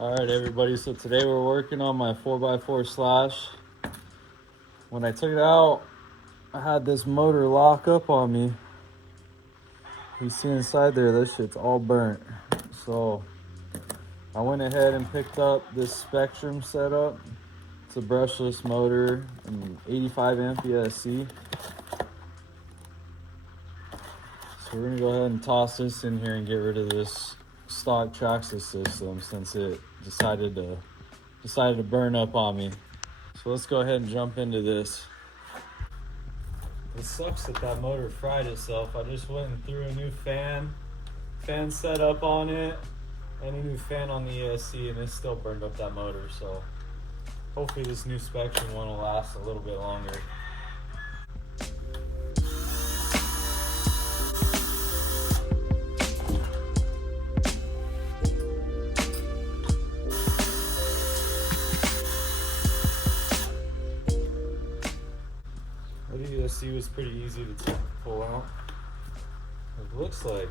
Alright everybody, so today we're working on my 4x4 slash. When I took it out, I had this motor lock up on me. You see inside there, this shit's all burnt. So I went ahead and picked up this Spectrum setup. It's a brushless motor and 85 amp ESC. So we're gonna go ahead and toss this in here and get rid of this stock Traxxas system since it decided to burn up on me. So let's go ahead and jump into this. It sucks that motor fried itself. I just went and threw a new fan set up on it, and a new fan on the ESC, and it still burned up that motor. So hopefully this new Spectrum one will last a little bit longer. The ESC was pretty easy to pull out. It looks like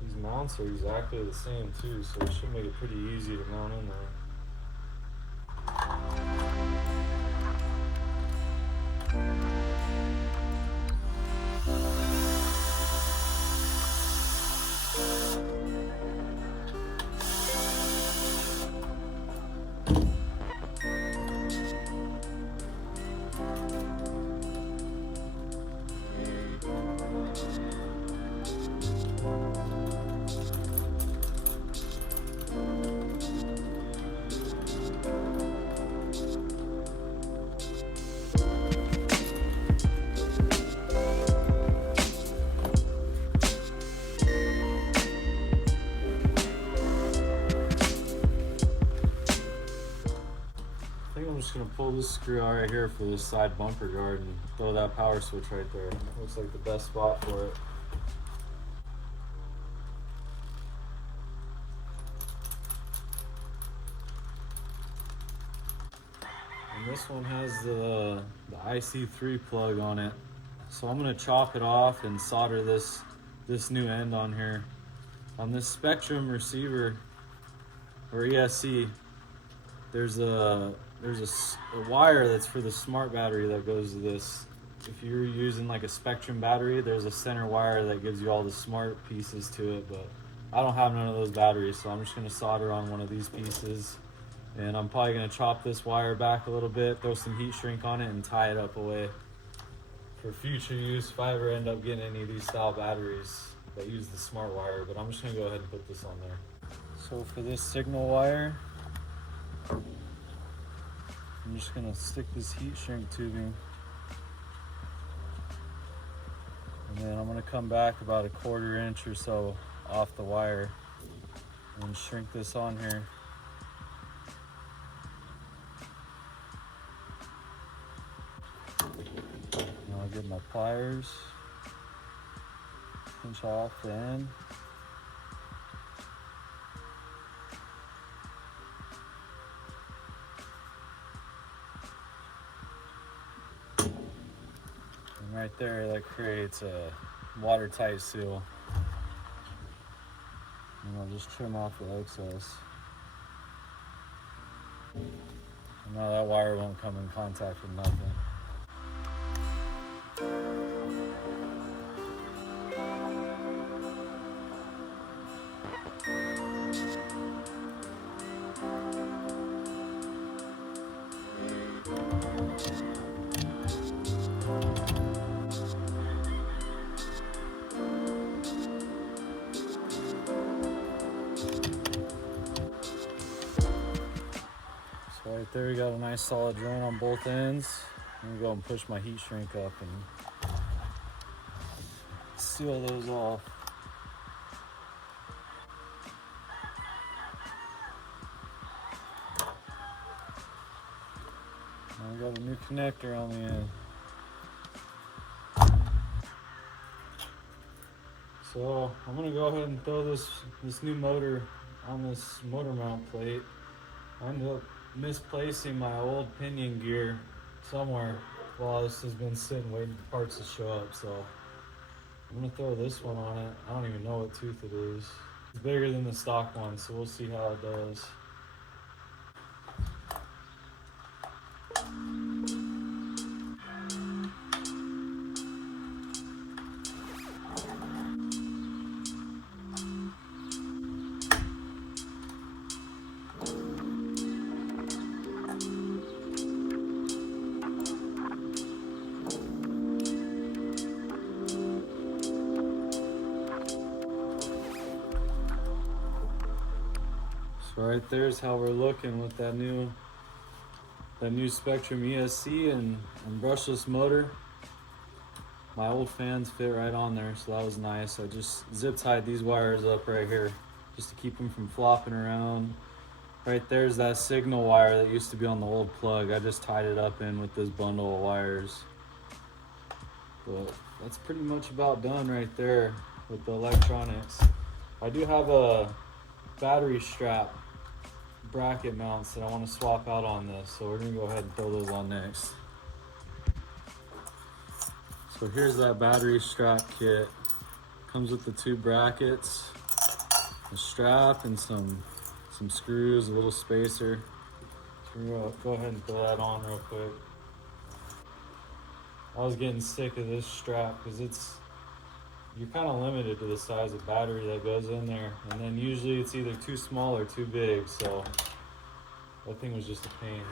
these mounts are exactly the same too, so it should make it pretty easy to mount in there. I'm just gonna pull this screw out right here for this side bumper guard and throw that power switch right there. Looks like the best spot for it. And this one has the IC3 plug on it. So I'm gonna chop it off and solder this new end on here. On this Spectrum receiver or ESC, there's a wire that's for the smart battery that goes to this. If you're using like a Spectrum battery, there's a center wire that gives you all the smart pieces to it, but I don't have none of those batteries, so I'm just gonna solder on one of these pieces, and I'm probably gonna chop this wire back a little bit, throw some heat shrink on it, and tie it up away for future use if I ever end up getting any of these style batteries that use the smart wire. But I'm just gonna go ahead and put this on there. So for this signal wire, I'm just gonna stick this heat shrink tubing, and then I'm gonna come back about a 1/4 inch or so off the wire and shrink this on here. And I'll get my pliers, pinch off the end. Right there, that creates a watertight seal. And I'll just trim off the excess. And now that wire won't come in contact with nothing. Right there, we got a nice solid joint on both ends. I'm gonna go and push my heat shrink up and seal those off. Now we got a new connector on the end. So I'm gonna go ahead and throw this new motor on this motor mount plate. I ended up misplacing my old pinion gear somewhere while this has been sitting waiting for parts to show up. So I'm gonna throw this one on it. I don't even know what tooth it is. bigger than the stock one, so we'll see how it does. So right there's how we're looking with that new Spectrum ESC and brushless motor. My old fans fit right on there, so that was nice. I just zip tied these wires up right here just to keep them from flopping around. Right there's that signal wire that used to be on the old plug. I just tied it up in with this bundle of wires. But that's pretty much about done right there with the electronics. I do have a battery strap bracket mounts that I want to swap out on this, so we're gonna go ahead and throw those on next. So here's that battery strap kit. Comes with the two brackets, a strap, and some screws, a little spacer. So we're gonna go ahead and throw that on real quick. I was getting sick of this strap because you're kind of limited to the size of battery that goes in there, and then usually it's either too small or too big, so that thing was just a pain.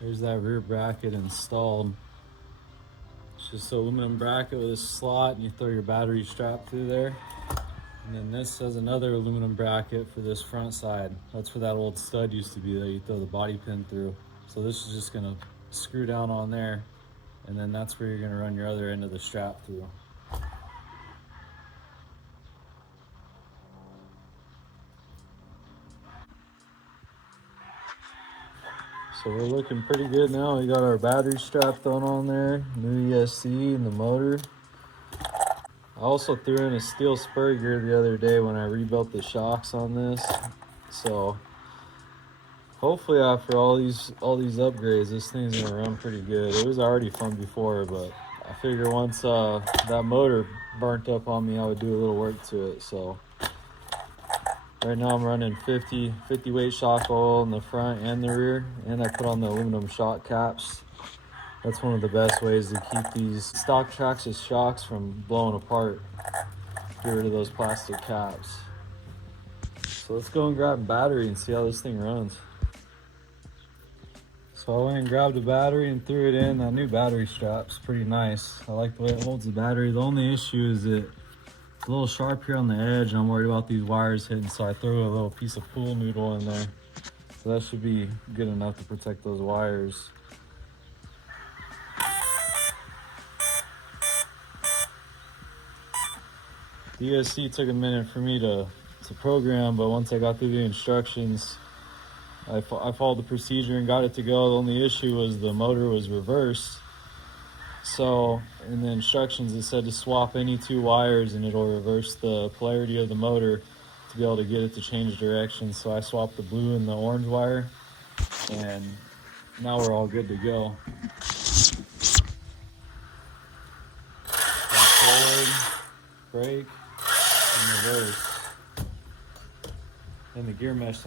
There's that rear bracket installed. It's just an aluminum bracket with a slot, and you throw your battery strap through there. And then this has another aluminum bracket for this front side. That's where that old stud used to be that you throw the body pin through. So this is just gonna screw down on there, and then that's where you're gonna run your other end of the strap through. So we're looking pretty good now. We got our battery strap thrown on there, new ESC and the motor. I also threw in a steel spur gear the other day when I rebuilt the shocks on this. So hopefully after all these upgrades, this thing's gonna run pretty good. It was already fun before, but I figure once that motor burnt up on me, I would do a little work to it. So right now I'm running 50 weight shock oil in the front and the rear, and I put on the aluminum shock caps. That's one of the best ways to keep these stock Traxxas shocks from blowing apart. Get rid of those plastic caps. So let's go and grab a battery and see how this thing runs. So I went and grabbed a battery and threw it in. That new battery strap's pretty nice. I like the way it holds the battery. The only issue is that it's a little sharp here on the edge, and I'm worried about these wires hitting, so I threw a little piece of pool noodle in there. So that should be good enough to protect those wires. The ESC took a minute for me to program, but once I got through the instructions, I followed the procedure and got it to go. The only issue was the motor was reversed. So in the instructions, it said to swap any two wires and it'll reverse the polarity of the motor to be able to get it to change direction. So I swapped the blue and the orange wire, and now we're all good to go. Forward, brake, and reverse. And the gear mesh.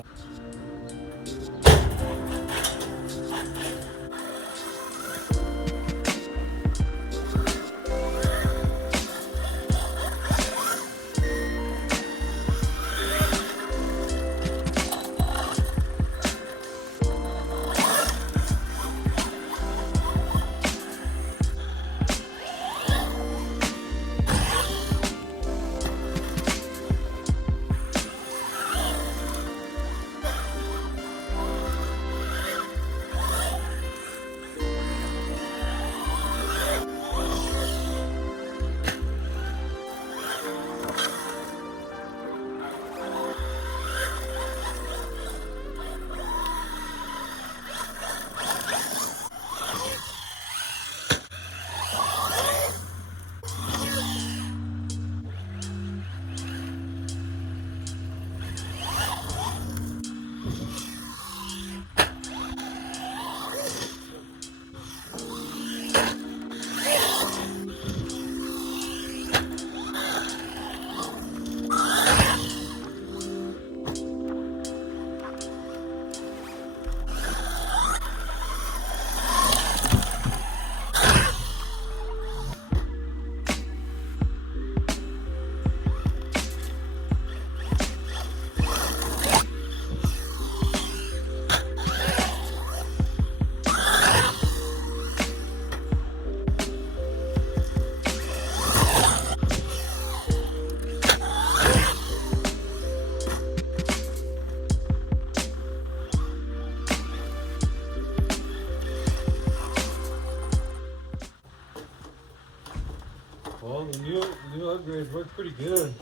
new upgrades work pretty good.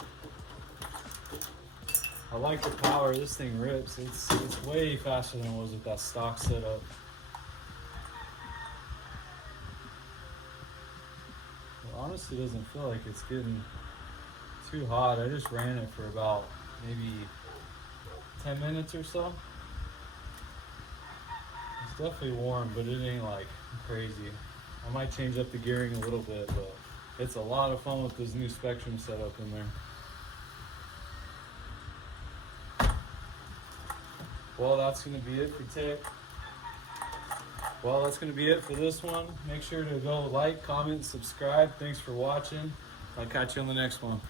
I like the power. This thing rips. It's way faster than it was with that stock setup. It honestly doesn't feel like it's getting too hot. I just ran it for about maybe 10 minutes or so. It's definitely warm, but it ain't like crazy. I might change up the gearing a little bit, but it's a lot of fun with this new Spectrum setup in there. Well, that's going to be it for today. Well, that's going to be it for this one. Make sure to go like, comment, subscribe. Thanks for watching. I'll catch you on the next one.